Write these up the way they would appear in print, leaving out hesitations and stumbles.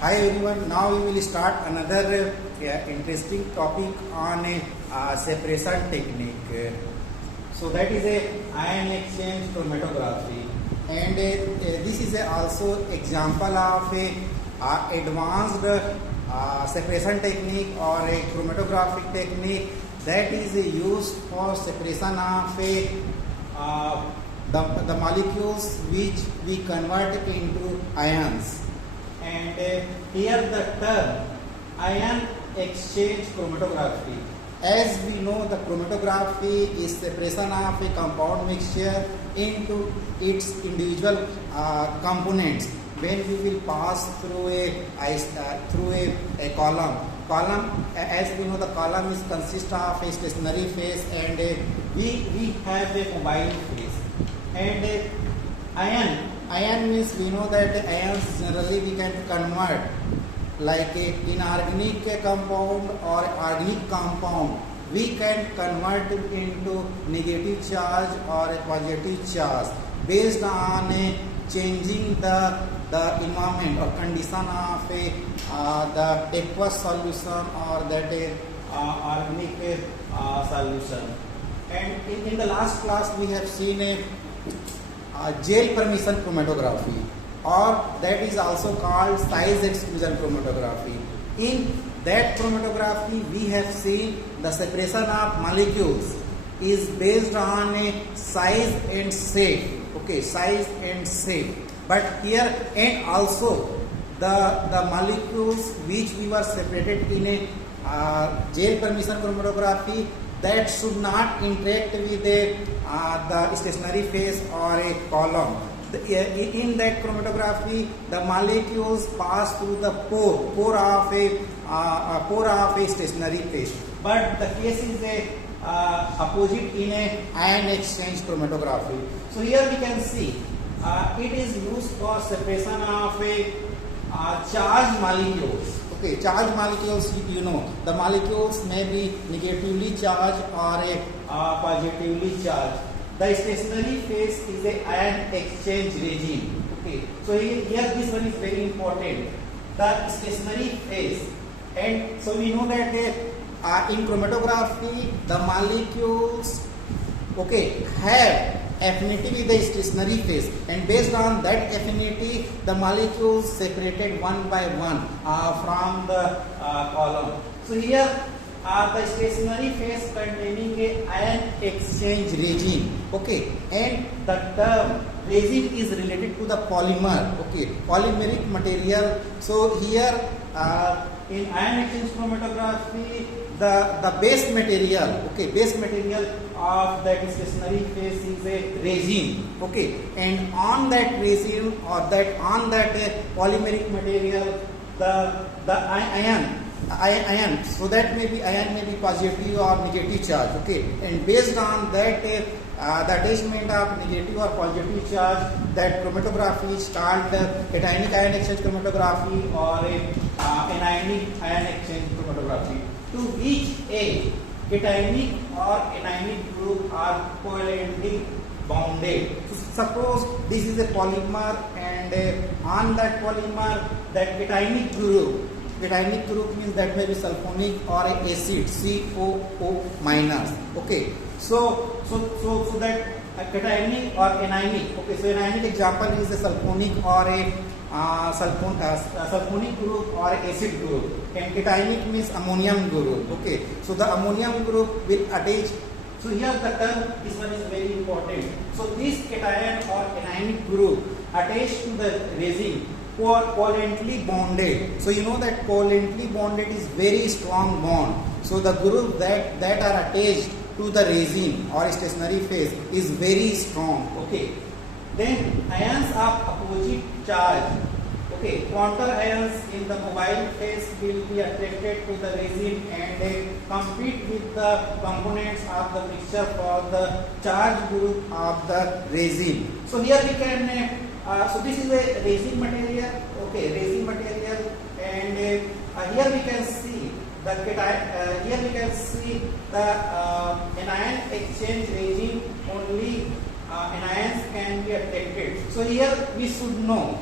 Hi everyone, now we will start another interesting topic on separation technique. So that is a ion exchange chromatography, and this is also example of a advanced separation technique or a chromatographic technique that is used for separation of the molecules which we convert into ions. And here the term ion exchange chromatography. As we know, the chromatography is separation of a compound mixture into its individual components when we will pass through a column. Column, as we know, the column is consist of a stationary phase and we have a mobile phase. And ion means we know that ions generally we can convert like a inorganic compound or organic compound. We can convert it into negative charge or a positive charge based on changing the environment or condition of the aqueous solution or that organic solution. And in the last class we have seen a gel permission chromatography, or that is also called size exclusion chromatography. In that chromatography we have seen the separation of molecules is based on a size and shape. Okay, size and shape. But here and also the molecules which we were separated in a gel permission chromatography, that should not interact with the stationary phase or a column. In that chromatography, the molecules pass through the pore of a stationary phase. But the case is opposite in a ion exchange chromatography. So here we can see it is used for separation of a charged molecules. Okay, charged molecules, you know, the molecules may be negatively charged or a positively charged. The stationary phase is a ion exchange regime. Okay, so here this one is very important. The stationary phase, and so we know that in chromatography the molecules, okay, have affinity with the stationary phase, and based on that affinity the molecules separated one by one from the column. So here the stationary phase containing a ion exchange regime. Okay, and the term regime is related to the polymer. Okay, polymeric material. So here in ion exchange chromatography, the base material, okay, base material of that stationary phase is a resin. Okay, and on that resin or that on that polymeric material, the ion, so that ion may be positive or negative charge. Okay, and based on that the attachment of negative or positive charge, that chromatography is called cationic ion exchange chromatography or anionic ion exchange chromatography, to which a cationic or anionic group are covalently bonded. So suppose this is a polymer, and on that polymer that cationic group means that may be sulfonic or a acid, COO minus. Okay, so that cationic or anionic. Okay, so anionic example is a sulfonic or a sulfonic group or acid group, and cationic means ammonium group. Okay, so the ammonium group will attach. So here the term, this one is very important. So this cation or anionic group attached to the resin, covalently bonded. So you know that covalently bonded is very strong bond. So the group that are attached to the resin or stationary phase is very strong. Okay, then ions of opposite charge, okay, counter ions in the mobile phase will be attracted to the resin and they compete with the components of the mixture for the charge group of the resin. So here we can so this is a resin material. Okay, resin material, and here we can see the anion exchange regime only anions can be attracted. So here we should know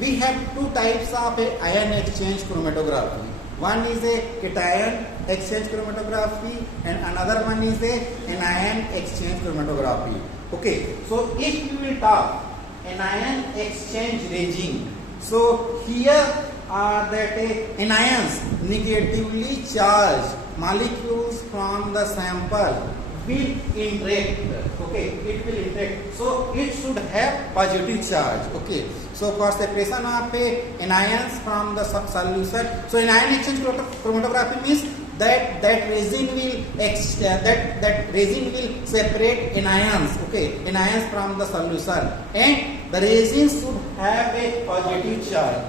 we have two types of a ion exchange chromatography. One is a cation exchange chromatography and another one is a anion exchange chromatography. Okay, so if you will talk anion exchange regime, so here are that anions negatively charged molecules from the sample will interact. Okay, it will interact, so it should have positive charge. Okay, so for separation of anions from the solution, so anion exchange chromatography means that resin will that resin will separate anions. Okay, anions from the solution, and the resin should have a positive charge.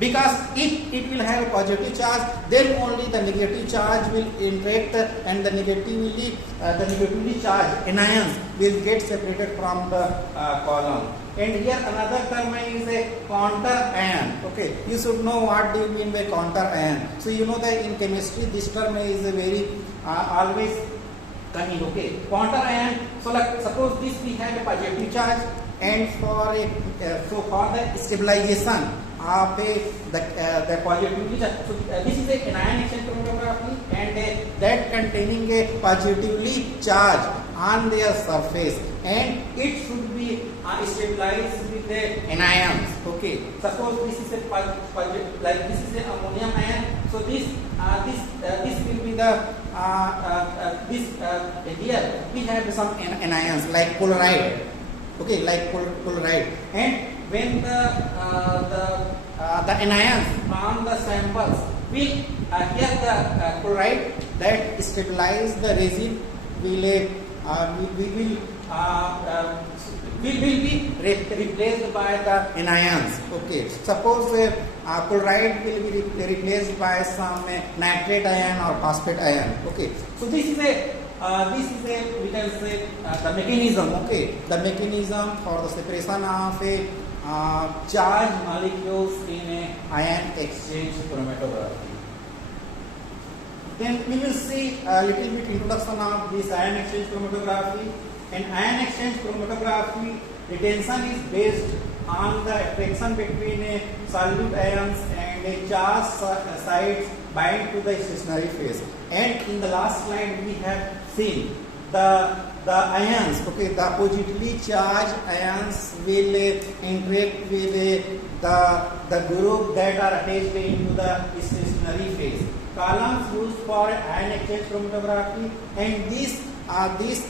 Because if it will have a positive charge, then only the negative charge will interact and the negatively charged anions will get separated from the column. And here another term is a counter ion. Okay, you should know what do you mean by counter ion. So you know that in chemistry this term is a very always coming. Okay, counter ion. So like suppose this we have a positive charge, and for the stabilization of the positively charged. So this is a anion exchange chromatography, and that containing a positively charged on their surface, and it should be stabilized with the anions. Okay, suppose this is a like this is an ammonium ion. So this will be the here we have some anions like chloride. Okay, like chloride, and when the anions from the samples will here the chloride that stabilize the resin will be replaced by the anions. Okay, suppose chloride will be replaced by some nitrate ion or phosphate ion. Okay, so this is a we can say the mechanism. Okay, the mechanism for the separation of a charged molecules in a ion exchange chromatography. Then we will see a little bit introduction of this ion exchange chromatography. And ion exchange chromatography retention is based on the attraction between a solute ions and a charged sites bind to the stationary phase. And in the last slide we have seen the ions. Okay, the positively charged ions will interact with the group that are attached into the stationary phase. Columns used for ion exchange chromatography, and this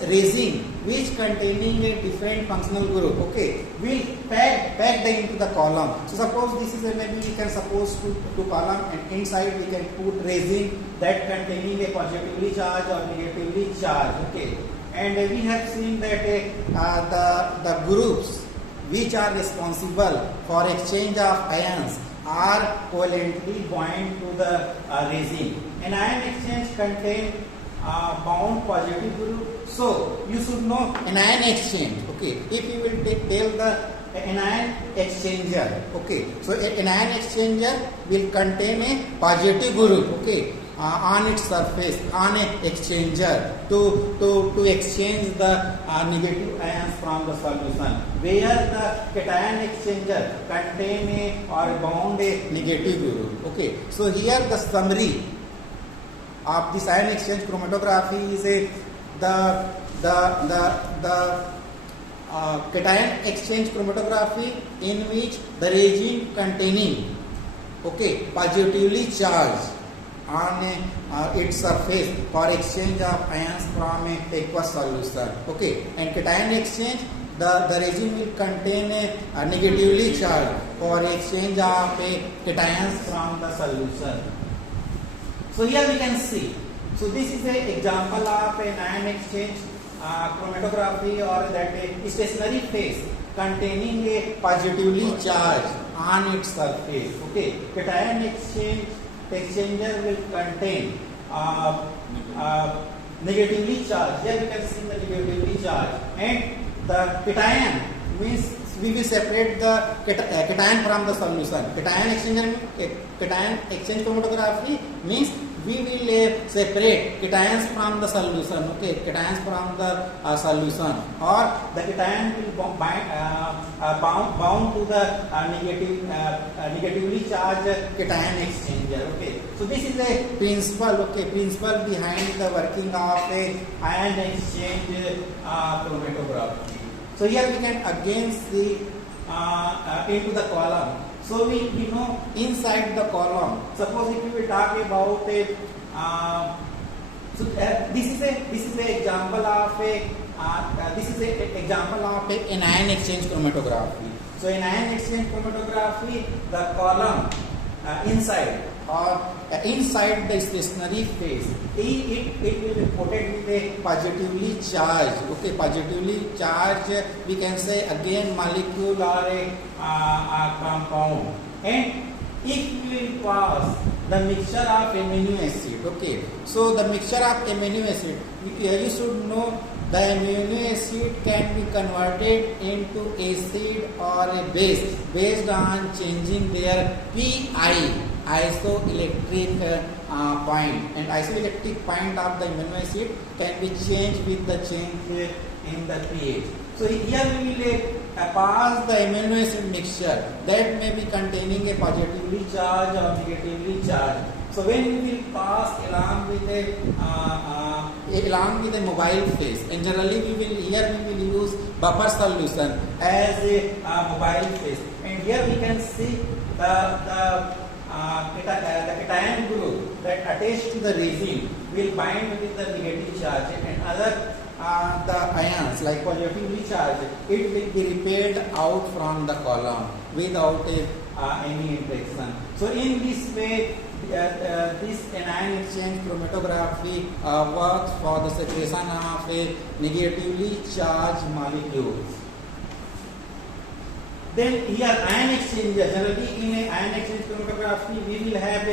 resin which containing a different functional group, okay, will pack them into the column. So suppose this is maybe we can suppose two column, and inside we can put resin that containing a positively charged or negatively charged. Okay, and we have seen that the groups which are responsible for exchange of ions are covalently bound to the resin. An ion exchange contains bound positive group. So you should know anion exchange. Okay, if you will tell the anion exchanger. Okay, so an anion exchanger will contain a positive group. Okay, on its surface on a exchanger to exchange the negative ions from the solution, where the cation exchanger contain a or bound a negative group. Okay, so here the summary of this ion exchange chromatography is the cation exchange chromatography, in which the resin containing, okay, positively charged on its surface for exchange of ions from a aqueous solution. Okay, and cation exchange, the resin will contain a negatively charged for exchange of cations from the solution. So here we can see. So this is an example of an ion exchange chromatography, or that a stationary phase containing a positively charged on its surface. Okay, cation exchanger will contain negatively charged. Here we can see the negatively charged, and the cation means we will separate the cation from the solution. Cation exchange chromatography means we will separate cations from the solution. Okay, cations from the solution, or the cation will bound to the negatively charged cation exchanger. Okay, so this is a principle. Okay, principle behind the working of a ion exchange chromatography. So here we can again see into the column. So we know inside the column. Suppose if we will talk about a this is a example of a an ion exchange chromatography. So in ion exchange chromatography, the column inside inside the stationary phase, it will be coated with a positively charged. Okay, positively charged, we can say again molecule or a compound. And if we will pass the mixture of amino acid, okay, so the mixture of amino acid, you should know the amino acid can be converted into acid or a base based on changing their pi, isoelectric point, and isoelectric point of the amino acid can be changed with the change in the pH. So here we will pass the amino acid mixture that may be containing a positively charged or negatively charged. So when we will pass along with a mobile phase, and generally we will use buffer solution as a mobile phase, and here we can see the cation group that attached to the resin will bind with the negative charge, and other the ions like positively charged, it will be repelled out from the column without any interaction. So in this way, this anion exchange chromatography works for the separation of a negatively charged molecules. Then here ion exchange, generally in a ion exchange chromatography we will have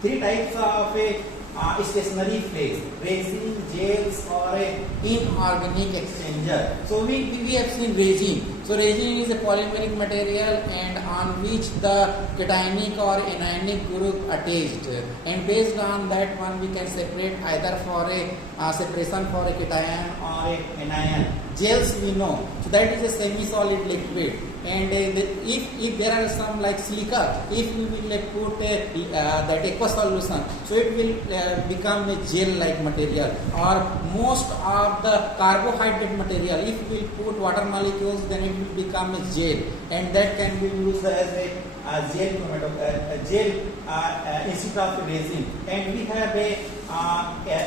three types of a stationary phase: resin, gels, or a inorganic exchanger. So we have seen resin. So resin is a polymeric material and on which the cationic or anionic group attached, and based on that one we can separate either for a separation for a cation or an anion. Gels we know, so that is a semi-solid liquid, and if there are some like silica, if we will put that aqueous solution, so it will become a gel-like material. Or most of the carbohydrate material, if we put water molecules, then it will become a gel, and that can be used as a gel instead of resin. And we have a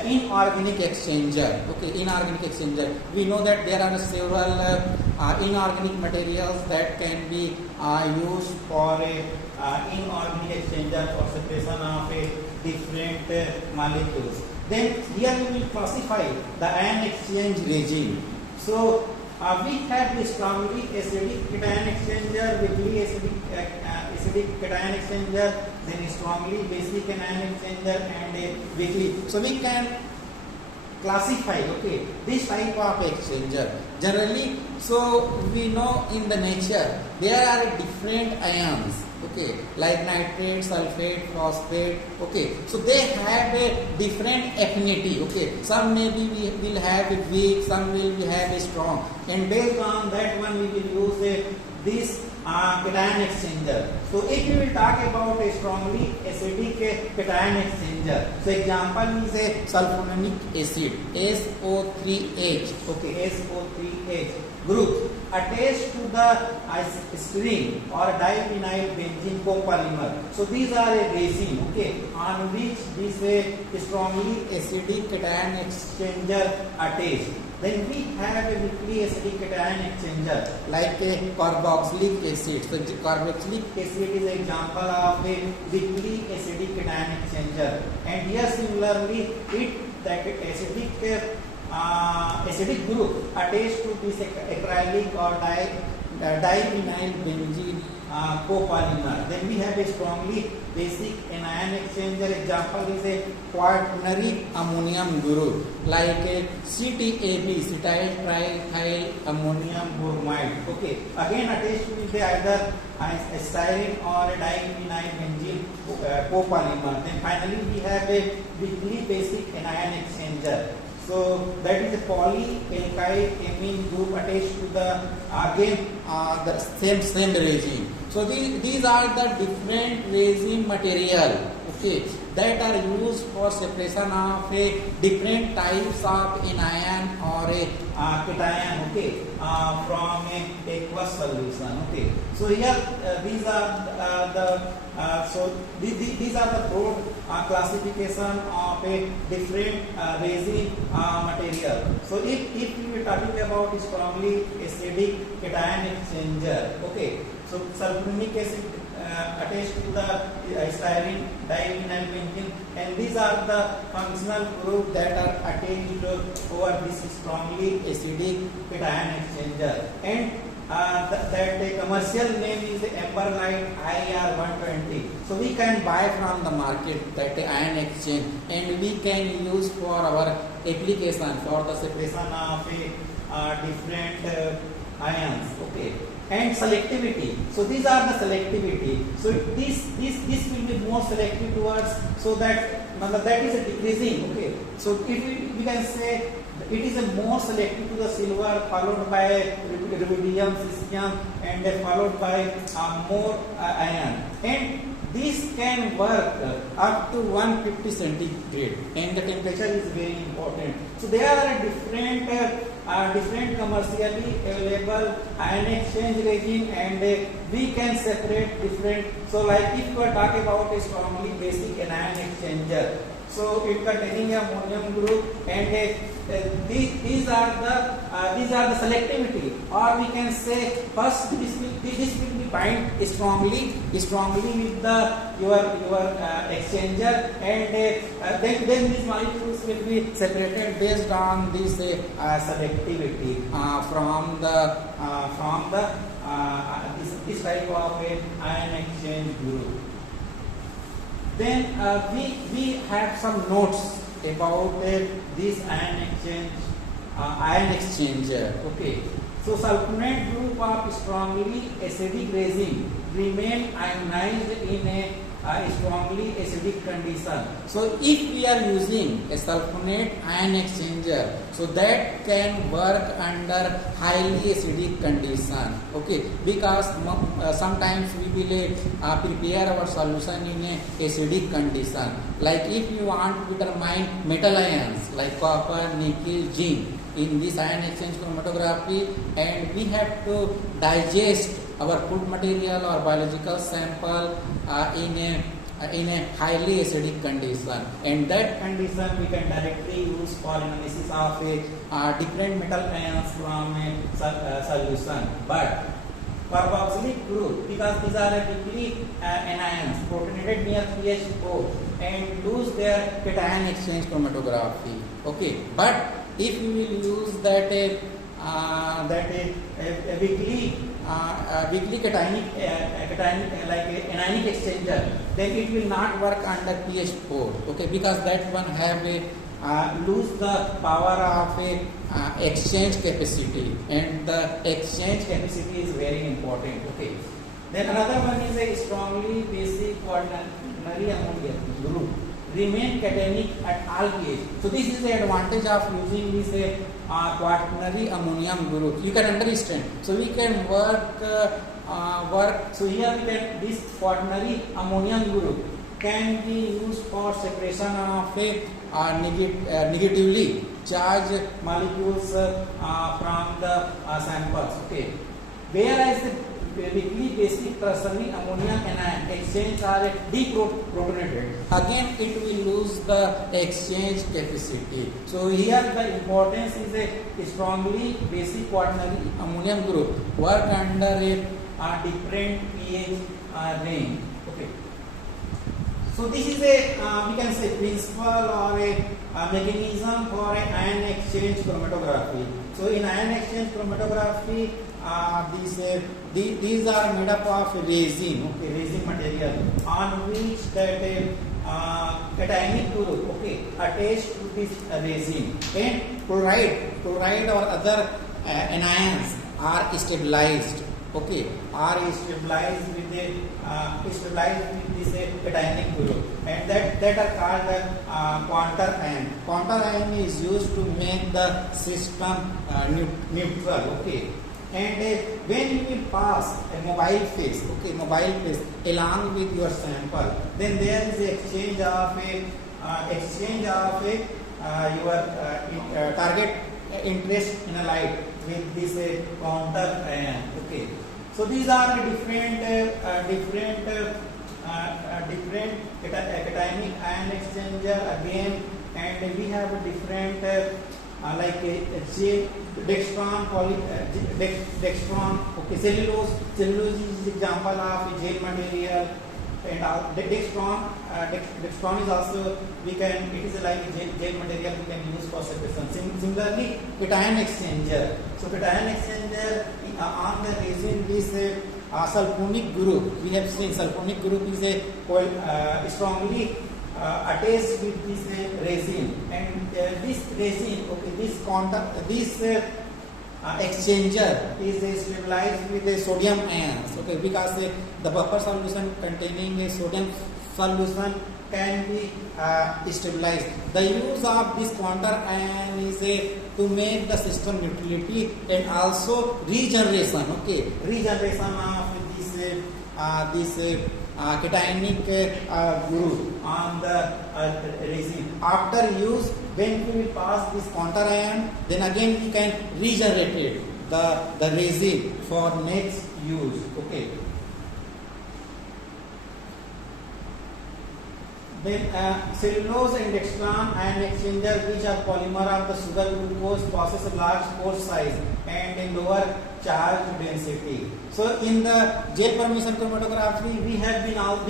inorganic exchanger. Okay, inorganic exchanger. We know that there are several inorganic materials that can be used for a inorganic exchanger for separation of a different molecules. Then here we will classify the ion exchange regime. So we have the strongly acidic cation exchanger, weakly acidic cation exchanger, then strongly basic anion exchanger, and weakly. So we can classify, okay, this type of exchanger. Generally, so we know in the nature there are different ions, okay, like nitrate, sulfate, phosphate, okay, so they have a different affinity, okay, some maybe will have a weak, some will have a strong, and based on that one we will use this cation exchanger. So if we will talk about a strongly acidic cation exchanger, so example is a sulfonic acid, SO3H, okay, SO3H group attached to the string or divinyl benzene copolymer. So these are a resin, okay, on which this strongly acidic cation exchanger attached. Then we have a weakly acidic cation exchanger like a carboxylic acid. So carboxylic acid is an example of a weakly acidic cation exchanger. And here similarly, that acidic group attached to this acrylic or divinyl benzene copolymer. Then we have a strongly basic anion exchanger. Example is a quaternary ammonium group like a CTAB, cetyl triethyl ammonium bromide. Okay, again attached with either a styrene or a divinyl benzene copolymer. Then finally we have a weakly basic anion exchanger. So that is a polyalkyl amine group attached to the again the same regime. So these are the different regime material, okay, that are used for separation of a different types of anion or a cation, okay, from a aqueous solution. Okay, so here these are these are the broad classification of a different resin material. So if we are talking about strongly acidic cation exchanger, okay, so sulfuric acid attached to the styrene divinyl benzene, and these are the functional group that are attached over this strongly acidic cation exchanger. And that commercial name is Amberlite IR120. So we can buy from the market that ion exchange, and we can use for our application for the separation of different ions. Okay, and selectivity. So these are the selectivity. So this will be more selective towards, so that is a decreasing. Okay, so if we can say it is a more selective to the silver, followed by rubidium, cesium, and followed by more iron. And this can work up to 150 centigrade, and the temperature is very important. So there are different commercially available ion exchange regime, and we can separate different. So like if you are talking about a strongly basic anion exchanger, so it containing ammonium group, and these are the selectivity, or we can say first this will be bind strongly with the your exchanger, and then these molecules will be separated based on this selectivity from this type of ion exchange group. Then we have some notes about this ion exchanger. Okay, so sulfonate group of strongly acidic resin remain ionized in a strongly acidic condition. So if we are using a sulfonate ion exchanger, so that can work under highly acidic condition. Okay, because sometimes we will prepare our solution in a acidic condition. Like if you want to determine metal ions like copper, nickel, zinc in this ion exchange chromatography, and we have to digest our food material or biological sample in a highly acidic condition, and that condition we can directly use for analysis of different metal ions from a solution. But carboxylic group, because these are weakly anions protonated near pH 4 and lose their cation exchange chromatography. Okay, but if we will use that weakly cationic like anionic exchanger, then it will not work under pH 4. Okay, because that one have a lose the power of a exchange capacity, and the exchange capacity is very important. Okay, then another one is a strongly basic quaternary ammonia group remain cationic at all pH. So this is the advantage of using this quaternary ammonium group. You can understand. So we can work. So here we can, this quaternary ammonium group can be used for separation of a negatively charged molecules from the samples. Okay, whereas the weakly basic tertiary ammonia anion exchange are deprotonated, again it will lose the exchange capacity. So here the importance is a strongly basic quaternary ammonium group work under a different pH range. Okay, so this is a we can say principle or a mechanism for an ion exchange chromatography. So in ion exchange chromatography, these are made up of resin, okay, resin material on which that cationic group, okay, attached to this resin, and chloride or other anions are stabilized, okay, are stabilized with this cationic group, and that are called quantum ion. Quantum ion is used to make the system neutral, okay. And when you will pass a mobile phase, okay, mobile phase along with your sample, then there is exchange of your target interest in a light with this counter ion, okay. So these are different cationic ion exchanger again, and we have different like dextron, dextron, okay, cellulose is example of gel material, and dextron is also it is like a gel material we can use for separation. Similarly, cation exchanger. So cation exchanger on the resin this sulfonic group. We have seen sulfonic group is a strongly attached with this resin, and this resin, okay, this exchanger is stabilized with a sodium ions, okay, because the buffer solution containing a sodium solution can be stabilized. The use of this counter ion is to make the system neutrality and also regeneration, okay, regeneration of this cationic group on the resin. After use, when we will pass this counter ion, then again we can regenerate the resin for next use, okay. Then cellulose and dextran ion exchanger, which are polymer of the sugar glucose, possess a large pore size and a lower charge density. So in the gel permeation chromatography, we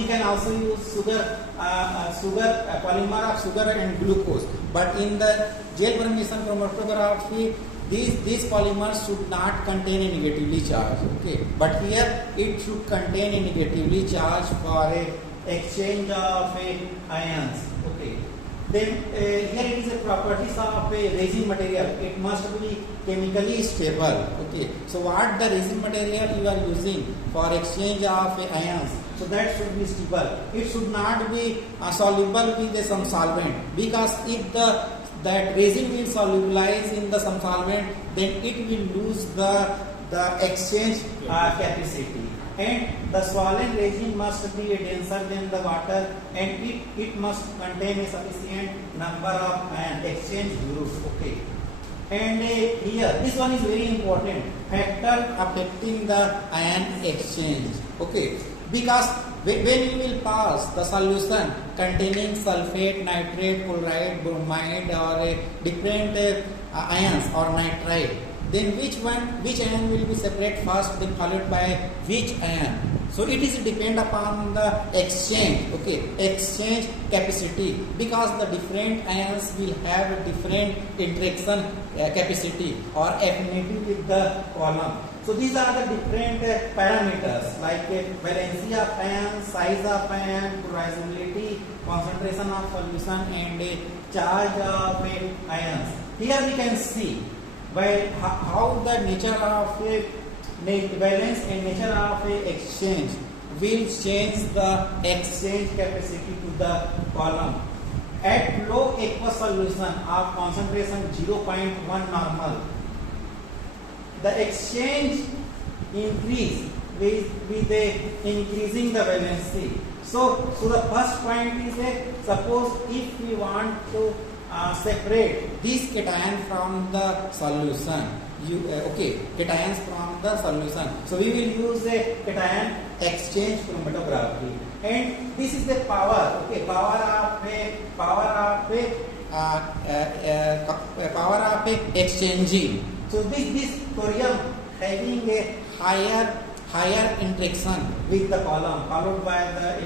can also use polymer of sugar and glucose. But in the gel permeation chromatography, these polymers should not contain a negatively charged, okay. But here it should contain a negatively charged for a exchange of ions, okay. Then here it is a properties of a resin material. It must be chemically stable, okay. So what the resin material you are using for exchange of ions, so that should be stable. It should not be soluble with some solvent, because if that resin will solubilize in the some solvent, then it will lose the exchange capacity. And the swollen resin must be denser than the water, and it must contain a sufficient number of ion exchange groups, okay. And here this one is very important, factor affecting the ion exchange, okay, because when you will pass the solution containing sulfate, nitrate, chloride, bromide, or different ions or nitride, then which ion will be separate first, then followed by which ion. So it is depend upon the exchange, okay, exchange capacity, because the different ions will have a different interaction capacity or affinity with the column. So these are the different parameters like valency of ion, size of ion, polarizability, concentration of solution, and charge of ions. Here we can see how the nature of valence and nature of exchange will change the exchange capacity to the column. At low aqueous solution of concentration 0.1 normal, the exchange increase with increasing the valency. So the first point is suppose if we want to separate this cation from the solution, cations from the solution. So we will use a cation exchange chromatography, and this is the power of exchanging. So this thorium having a higher interaction with the column, followed by the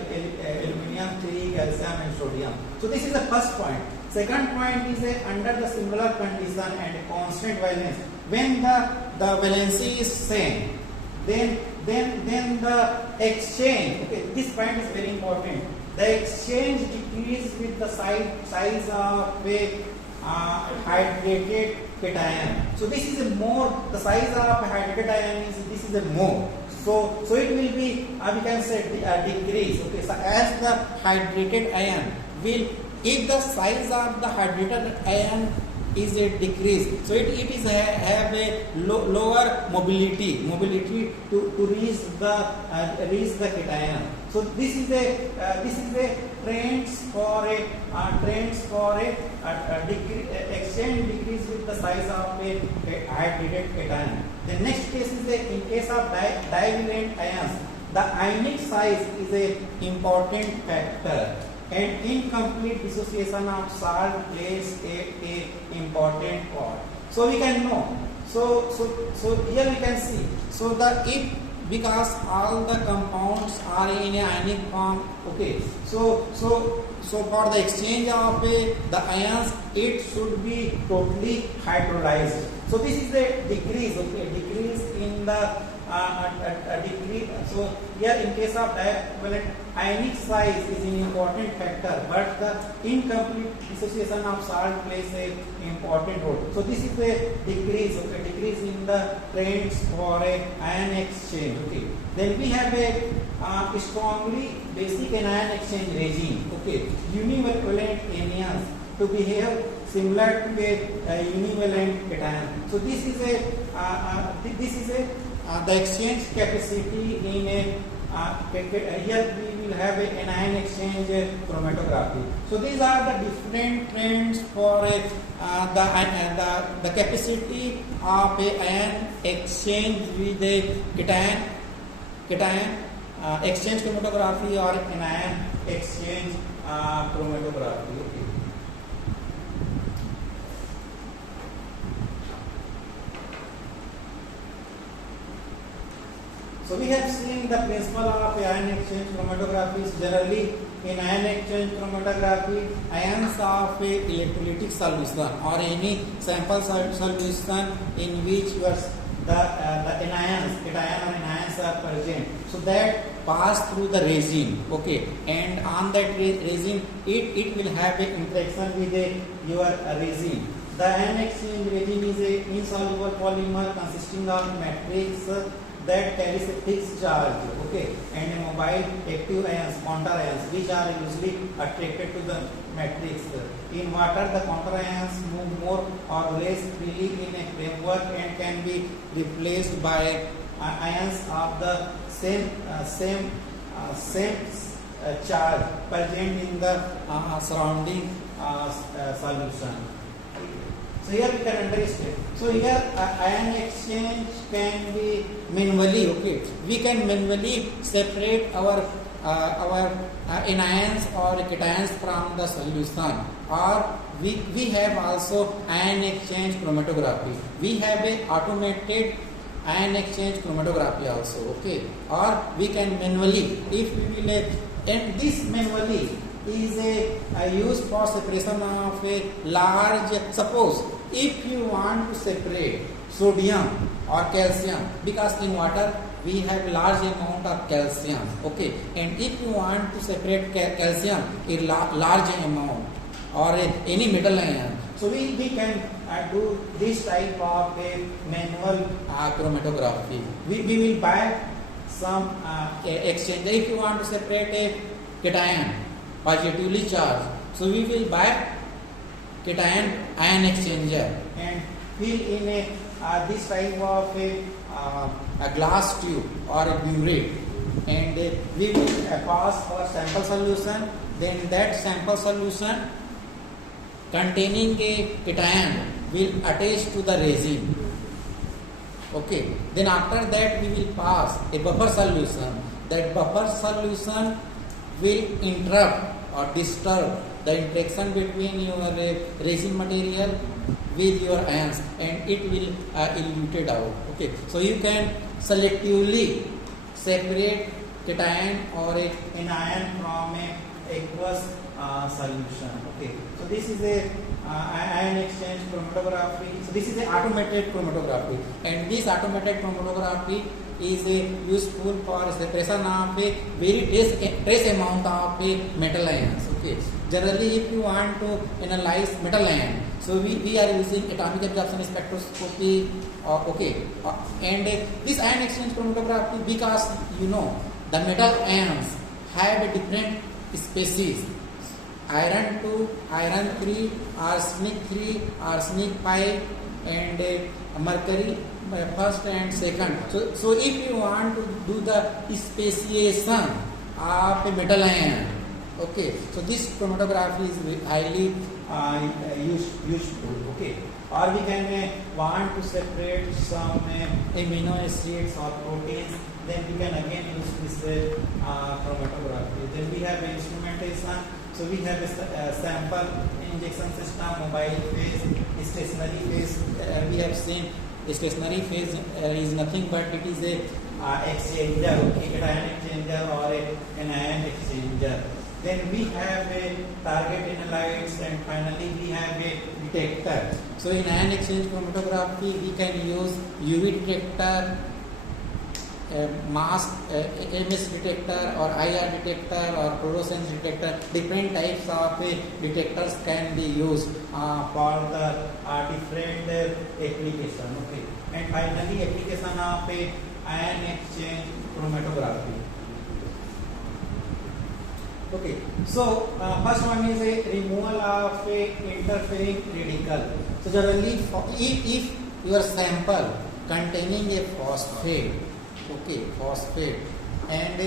aluminium, 3, calcium, and sodium. So this is the first point. Second point is under the similar condition and constant valence, when the valency is same, then the exchange, okay, this point is very important. The exchange decrease with the size of a hydrated cation. So this is a more, the size of a hydrated ion is, this is a more. So it will be, we can say decrease. Okay, so as the hydrated ion will, if the size of the hydrated ion is a decrease, so it is have a lower mobility to reach the cation. So this is a trends for a exchange decrease with the size of a hydrated cation. The next case is in case of divalent ions, the ionic size is a important factor, and incomplete dissociation of salt plays a important part. So we can know. So here we can see. So if because all the compounds are in a ionic form, okay. So for the exchange of the ions, it should be totally hydrolyzed. So this is a decrease, okay, decrease in the decrease. So here in case of divalent, ionic size is an important factor, but the incomplete dissociation of salt plays a important role. So this is a decrease, okay, decrease in the trends for a ion exchange. Okay. Then we have a strongly basic anion exchange regime. Okay, univalent anions to behave similar to a univalent cation. So this is a the exchange capacity in a here we will have an anion exchange chromatography. So these are the different trends for the capacity of a ion exchange with a cation exchange chromatography or anion exchange chromatography. Okay. So we have seen the principle of ion exchange chromatography is generally in ion exchange chromatography, ions of a electrolytic solution or any sample solution in which the anions, cation or anions are present. So that pass through the resin, okay, and on that resin it will have an interaction with your resin. The ion exchange resin is a insoluble polymer consisting of matrix that carries a fixed charge, okay, and a mobile active ions, counter ions, which are usually attracted to the matrix. In water, the counter ions move more or less freely in a framework and can be replaced by ions of the same charge present in the surrounding solution. So here we can understand. So here ion exchange can be manually, okay. We can manually separate our anions or cations from the solution, or we have also ion exchange chromatography. We have a automated ion exchange chromatography also, okay. Or we can manually, if we will, and this manually is used for separation of a large, suppose if you want to separate sodium or calcium, because in water we have large amount of calcium, okay, and if you want to separate calcium in large amount or any metal ion, so we can do this type of a manual chromatography. We will buy some exchange. If you want to separate a cation positively charged, so we will buy cation ion exchanger and fill in this type of a glass tube or a burette, and we will pass our sample solution. Then that sample solution containing a cation will attach to the resin, okay. Then after that we will pass a buffer solution. That buffer solution will interrupt or disturb the interaction between your resin material with your ions, and it will elute out, okay. So you can selectively separate cation or an ion from aqueous solution. Okay, so this is a ion exchange chromatography. So this is a automated chromatography, and this automated chromatography is useful for separation of a very trace amount of metal ions. Okay, generally if you want to analyze metal ion, so we are using atomic absorption spectroscopy. And this ion exchange chromatography, because you know the metal ions have a different species: iron 2, iron 3, arsenic 3, arsenic 5, and mercury first and second. So if you want to do the speciation of a metal ion, okay, so this chromatography is highly useful. Okay, or we can want to separate some amino acids or proteins, then we can again use this chromatography. Then we have instrumentation. So we have a sample injection system, mobile phase, stationary phase. We have seen stationary phase is nothing but it is a exchanger, okay, cation exchanger or an ion exchanger. Then we have a target analytes, and finally we have a detector. So in ion exchange chromatography, we can use UV detector, mass MS detector, or IR detector, or fluorescence detector. Different types of detectors can be used for the different application. Okay, and finally application of ion exchange chromatography. Okay, so first one is a removal of a interfering radical. So generally, if your sample containing a phosphate, okay, phosphate, and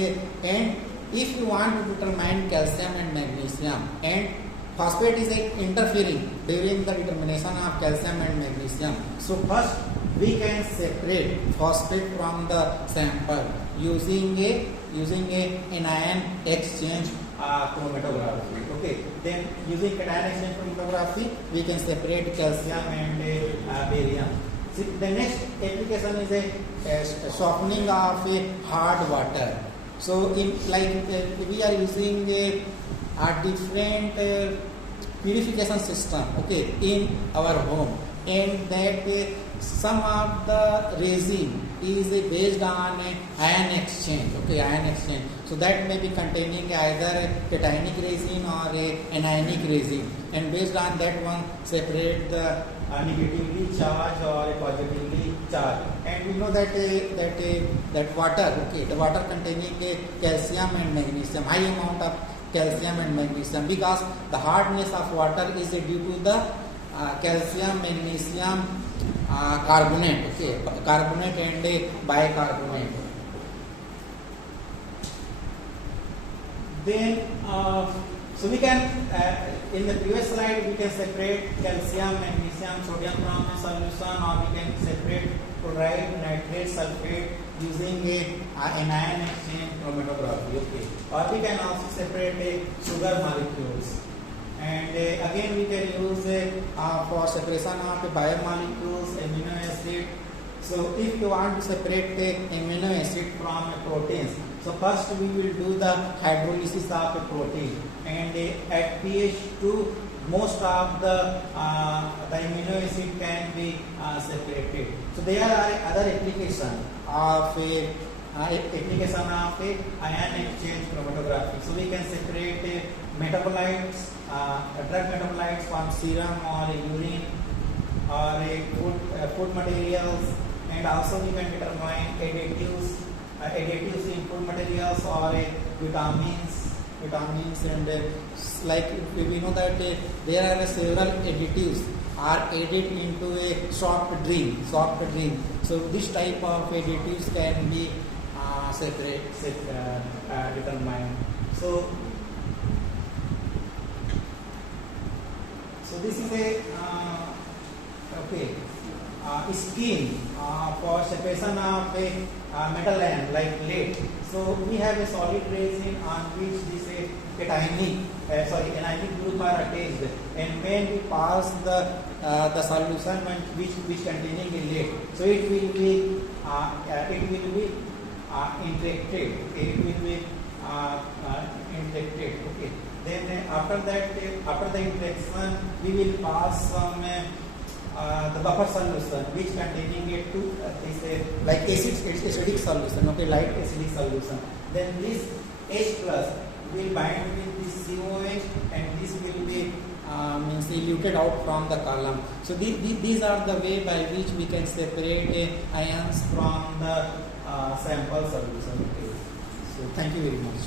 if you want to determine calcium and magnesium, and phosphate is interfering during the determination of calcium and magnesium. So first we can separate phosphate from the sample using an ion exchange chromatography. Okay, then using cation exchange chromatography we can separate calcium and barium. So the next application is a softening of a hard water. So in we are using a different purification system, okay, in our home, and that some of the resin is based on ion exchange, okay, ion exchange. So that may be containing either cationic resin or an ionic resin, and based on that one separate the negatively charged or positively charged. And we know that that water, okay, the water containing calcium and magnesium, high amount of calcium and magnesium, because the hardness of water is due to the calcium magnesium carbonate, okay, carbonate and bicarbonate. Then so we can in the previous slide we can separate calcium, magnesium, sodium from a solution, or we can separate chloride, nitrate, sulfate using an ion exchange chromatography, okay, or we can also separate sugar molecules. And again we can use for separation of biomolecules, amino acid. So if you want to separate amino acid from proteins, so first we will do the hydrolysis of a protein, and at pH 2 most of the amino acid can be separated. So there are other applications of ion exchange chromatography. So we can separate metabolites, drug metabolites from serum or urine, or food materials, and also we can determine additives in food materials, or vitamins, and like we know that there are several additives are added into a soft drink. So this type of additives can be determined. So this is a scheme for separation of a metal ion like lead. So we have a solid resin on which this anionic group are attached, and when we pass the solution which containing a lead, so it will be interacted. Okay, Then after that, after the interaction, we will pass some the buffer solution which containing a like acidic solution, okay, light acidic solution. Then this H plus will bind with this COH and this will be means eluted out from the column. So these are the way by which we can separate ions from the sample solution. Okay. So thank you very much.